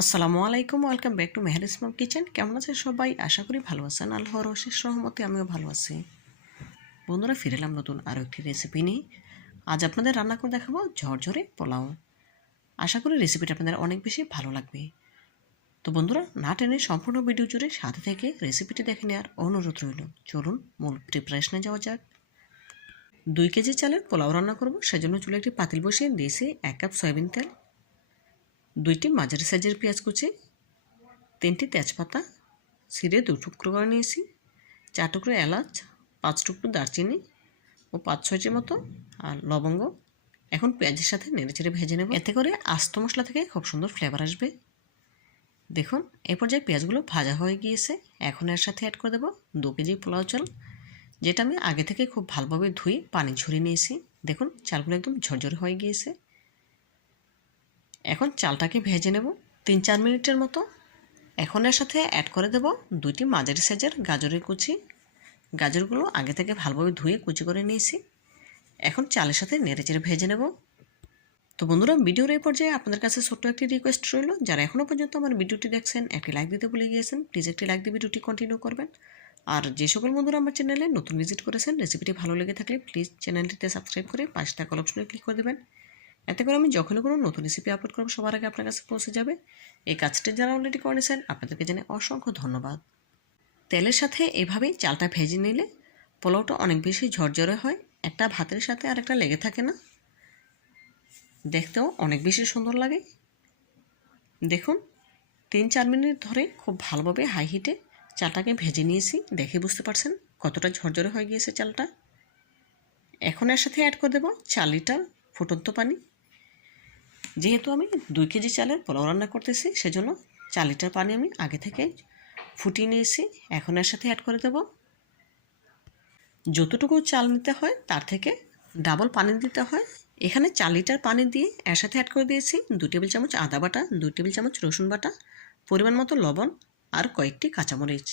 আসসালামু আলাইকুম, welcome back to Meher Islam kitchen. কেমন আছেন সবাই? আশা করি ভালো আছেন। আল্লাহর অশেষ সহমতে আমিও ভালো আছি। বন্ধুরা, ফিরে এলাম নতুন আরও একটি রেসিপি নিয়ে। আজ আপনাদের রান্না করে দেখাবো ঝরঝরে পোলাও। আশা করি রেসিপিটা আপনাদের অনেক বেশি ভালো লাগবে। তো বন্ধুরা, না টেনে সম্পূর্ণ ভিডিও জুড়ে সাথে থেকে রেসিপিটি দেখে নেওয়ার অনুরোধ রইল। চলুন, মূল প্রিপারেশনে যাওয়া যাক। দুই কেজি চালের পোলাও রান্না করব। সেজন্য চুলে একটি পাতিল বসিয়ে দিয়েছি এক কাপ সয়াবিন তেল দুইটি মাঝারি সাইজের পেঁয়াজ কুচি, তিনটি তেজপাতা ছিঁড়ে দু টুকরো করে নিয়েছি, চার টুকরো এলাচ, পাঁচ টুকরো দারচিনি ও পাঁচ ছয়টির মতো, আর লবঙ্গ। এখন পেঁয়াজের সাথে নেড়েচেড়ে ভেজে নেব। এতে করে আস্ত মশলা থেকে খুব সুন্দর ফ্লেভার আসবে। দেখুন এই পর্যায়ে পেঁয়াজগুলো ভাজা হয়ে গিয়েছে। এখন এর সাথে অ্যাড করে দেবো দু কেজি পোলাও চাল, যেটা আমি আগে থেকে খুব ভালোভাবে ধুয়ে পানি ঝরিয়ে নিয়েছি। দেখুন, চালগুলো একদম ঝরঝরে হয়ে গিয়েছে। এখন চালটাকে ভেজে নেব তিন চার মিনিটের মতো। এখন এর সাথে অ্যাড করে দেব দুইটি মাঝারি সাইজের গাজরের কুচি। গাজরগুলো আগে থেকে ভালোভাবে ধুয়ে কুচি করে নিয়েছি। এখন চালের সাথে নেড়ে চেড়ে ভেজে নেব। তো বন্ধুরা, ভিডিওর এই পর্যায়ে আপনাদের কাছে ছোট্ট একটি রিকোয়েস্ট রইল। যারা এখনও পর্যন্ত আমার ভিডিওটি দেখছেন, একটি লাইক দিতে ভুলে গিয়েছেন প্লিজ একটি লাইক দিয়ে ভিডিওটি কন্টিনিউ করবেন। আর যে সকল বন্ধুরা আমার চ্যানেলে নতুন ভিজিট করেছেন রেসিপিটি ভালো লেগে থাকলে প্লিজ চ্যানেলটিতে সাবস্ক্রাইব করে পাশে থাকা অপশনে ক্লিক করে দেবেন। এতে করে আমি যখনই কোনো নতুন রেসিপি আপলোড করব, সবার আগে আপনার কাছে পৌঁছে যাবে। এই কাজটি যারা অলরেডি করেছেন, আপনাদেরকে জানাই অসংখ্য ধন্যবাদ। তেলের সাথে এভাবেই চালটা ভেজে নিলে পোলাওটা অনেক বেশি ঝরঝরে হয়, একটা ভাতের সাথে আর একটা লেগে থাকে না। দেখতেও অনেক বেশি সুন্দর লাগে। দেখুন, তিন চার মিনিট ধরে খুব ভালোভাবে হাই হিটে চালটাকে ভেজে নিয়েছি, দেখে বুঝতে পারছেন কতটা ঝরঝরে হয়ে গিয়েছে চালটা। এখন এর সাথে অ্যাড করে দেবো লিটার ফুটন্ত পানি। যেহেতু আমি দুই কেজি চালের পোলাও রান্না করতেছি, সেজন্য চার লিটার পানি আমি আগে থেকে ফুটিয়ে নিয়েছি। এখন এর সাথে অ্যাড করে দেব। যতটুকু চাল নিতে হয়, তার থেকে ডাবল পানি দিতে হয়। এখানে চার লিটার পানি দিয়ে এর সাথে অ্যাড করে দিয়েছি দু টেবিল চামচ আদা বাটা, দুই টেবিল চামচ রসুন বাটা, পরিমাণ মতো লবণ আর কয়েকটি কাঁচামরিচ।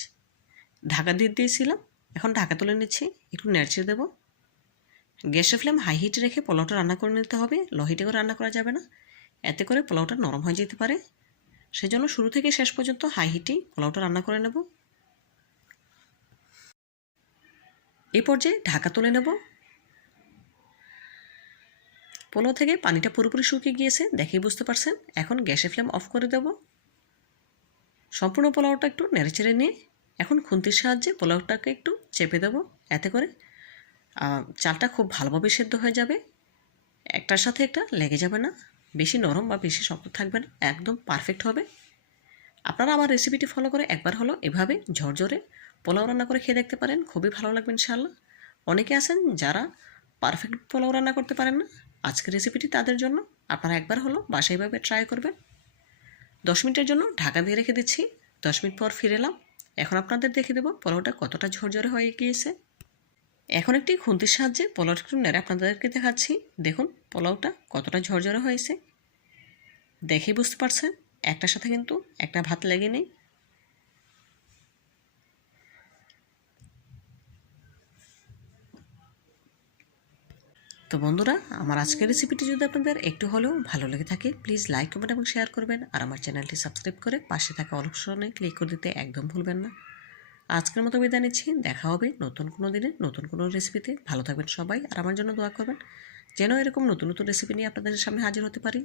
ঢাকা দিয়ে দিয়েছিলাম, এখন ঢাকা তুলে নিচ্ছি, একটু নেড়ছে দেবো। গ্যাসের ফ্লেম হাই হিট রেখে পোলাওটা রান্না করে নিতে হবে, লো হিটে করে রান্না করা যাবে না। এতে করে পোলাওটা নরম হয়ে যেতে পারে। সেজন্য শুরু থেকে শেষ পর্যন্ত হাই হিটেই পোলাওটা রান্না করে নেব। এই পর্যায়ে ঢাকা তুলে নেব। পোলাও থেকে পানিটা পুরোপুরি শুকিয়ে গিয়েছে, দেখেই বুঝতে পারছেন। এখন গ্যাসের ফ্লেম অফ করে দেব। সম্পূর্ণ পোলাওটা একটু নেড়েচেড়ে নিয়ে এখন খুন্তির সাহায্যে পোলাওটাকে একটু চেপে দেব। এতে করে চালটা খুব ভালোভাবে সেদ্ধ হয়ে যাবে। একটার সাথে একটা লেগে যাবে না। বেশি নরম বা বেশি শক্ত থাকবে না, একদম পারফেক্ট হবে। আপনারা আমার রেসিপিটি ফলো করে একবার হলো এভাবে ঝরঝরে পোলাও রান্না করে খেয়ে দেখতে পারেন, খুবই ভালো লাগবে ইনশাল্লাহ অনেকে আছেন যারা পারফেক্ট পোলাও রান্না করতে পারেন না, আজকের রেসিপিটি তাদের জন্য। আপনারা একবার হলো বাসায় এভাবে ট্রাই করবেন। দশ মিনিটের জন্য ঢাকা দিয়ে রেখে দিচ্ছি, দশ মিনিট পর ফিরে এলাম। এখন আপনাদের দেখে দেবো পোলাওটা কতটা ঝরঝরে হয়ে গিয়েছে। এখন একটি খুন্তির সাহায্যে পোলাওটা একটু নেড়ে আপনাদেরকে দেখাচ্ছি। দেখুন, পোলাওটা কতটা ঝরঝরে হয়েছে। দেখেই বুঝতে পারছেন, একটার সাথে কিন্তু একটা ভাত লেগে নেই। তো বন্ধুরা, আমার আজকের রেসিপিটি যদি আপনাদের একটু হলেও ভালো লেগে থাকে, প্লিজ লাইক, কমেন্ট এবং শেয়ার করবেন। আর আমার চ্যানেলটি সাবস্ক্রাইব করে পাশে থাকা অপশনে ক্লিক করে দিতে একদম ভুলবেন না। আজকের মতো বিদায় নিচ্ছি। দেখা হবে নতুন কোনো দিনে, নতুন কোনো রেসিপিতে ভালো থাকবেন সবাই, আর আমার জন্য দোয়া করবেন। যেন এরকম নতুন নতুন রেসিপি নিয়ে আপনাদের সামনে হাজির হতে পারি।